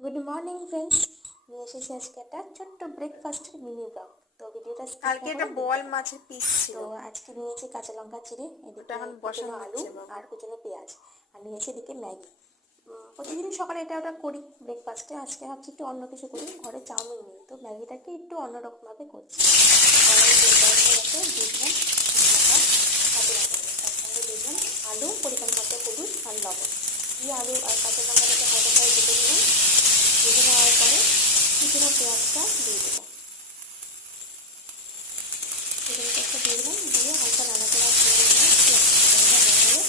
Good morning friends, নিয়ে এসেছি আজকে একটা ছোট্ট ব্রেকফাস্টের মিনি ব্লগ। তো ভিডিওটা কালকে একটা বল মাছের পিস ছিল, তো আজকে নিয়েছি কাঁচা লঙ্কা চিড়ে, ওটা এদিকে এখন কুচনো বসানো আলু হচ্ছে বাবা। আর কুচনো পেঁয়াজ, আর নিয়েছি এদিকে ম্যাগি। প্রতিদিন সকালে এটা ওটা করি ব্রেকফাস্টে, আজকে ভাবছি একটু অন্য কিছু করি। ঘরে চাউমিন নেই, তো ম্যাগিটাকে একটু অন্যরকমভাবে করছি। কড়াই তেল গরম হয়ে গেছে, দিয়ে দিলাম কাঁচা লঙ্কা, তার সঙ্গে দিলাম আলু, পরিমাণ মতো হলুদ আর লবণ দিয়ে আলু আর কাঁচা লঙ্কাটাকে হালকা করে ভেজে নিলাম। ভেজে নেওয়ার পরে কুচনো পেঁয়াজটা দিয়ে দেবো, কুচনো পেঁয়াজটা দিয়ে দিলাম, দিয়ে হালকা নাড়াচাড়া করে নিলাম। পেঁয়াজটা হয়ে গেলে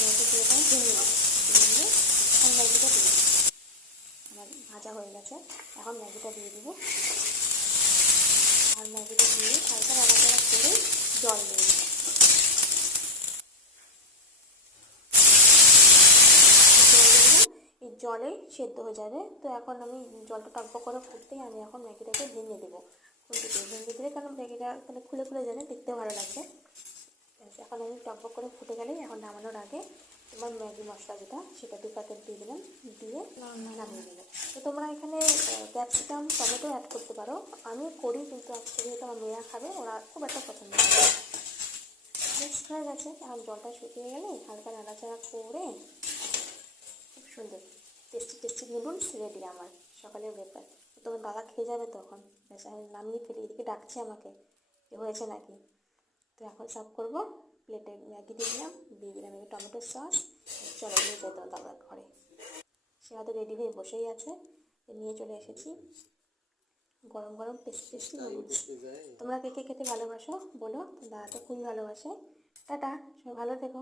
ম্যাগি দিয়ে দিলাম, দিয়ে এখন ম্যাগিটা দিয়ে দিই। আমার ভাজা হয়ে গেছে, এখন ম্যাগিটা দিয়ে দিব। আর ম্যাগিটা দিয়ে হালকা নাড়াচাড়া করে জল দিয়ে দিই। এই জলে সেদ্ধ হয়ে যাবে। তো এখন আমি জলটা টকবক করে ফুটতেই আমি এখন ম্যাগিটাকে ভেঙে দেবো, খুন্তি দিয়ে ভেঙে দিলে, কারণ ম্যাগিটা তাহলে খুলে খুলে যাবে, দেখতেও ভালো লাগবে। এখন আমি টকবক করে ফুটে গেলেই এখন নামানোর আগে তোমার ম্যাগি মশলা যেটা, সেটা 2 প্যাকেট দিয়ে দিলাম, দিয়ে নামিয়ে দিলাম। তো তোমরা এখানে ক্যাপসিকাম টমেটো অ্যাড করতে পারো, আমি করি, কিন্তু আজকে যেহেতু আমার মেয়েরা খাবে, ওরা খুব একটা পছন্দ করে। মিক্সড হয়ে গেছে, এখন জলটা শুকিয়ে গেলে হালকা নাড়াচাড়া করে খুব সুন্দর টেস্টি টেস্টি নুডলস রেডি আমার সকালের ব্রেকফাস্ট। তোমার দাদা খেয়ে যাবে তখন, ব্যাস আমি নামিয়ে ফেলি। এদিকে ডাকছে আমাকে যে হয়েছে নাকি। তো এখন সার্ভ করবো। প্লেটে ম্যাগি দিয়ে দিলাম, দিয়ে দিলাম এই টমেটো সস। চলো নিয়ে যেত দাদার ঘরে, সে হয়তো রেডি হয়ে বসেই আছে। নিয়ে চলে এসেছি গরম গরম টেস্টি টেস্টি নুডলস। তোমরা কে কে খেতে ভালোবাসো বলো, দাদা তো খুবই ভালোবাসে। টাটা, সবাই ভালো থেকো।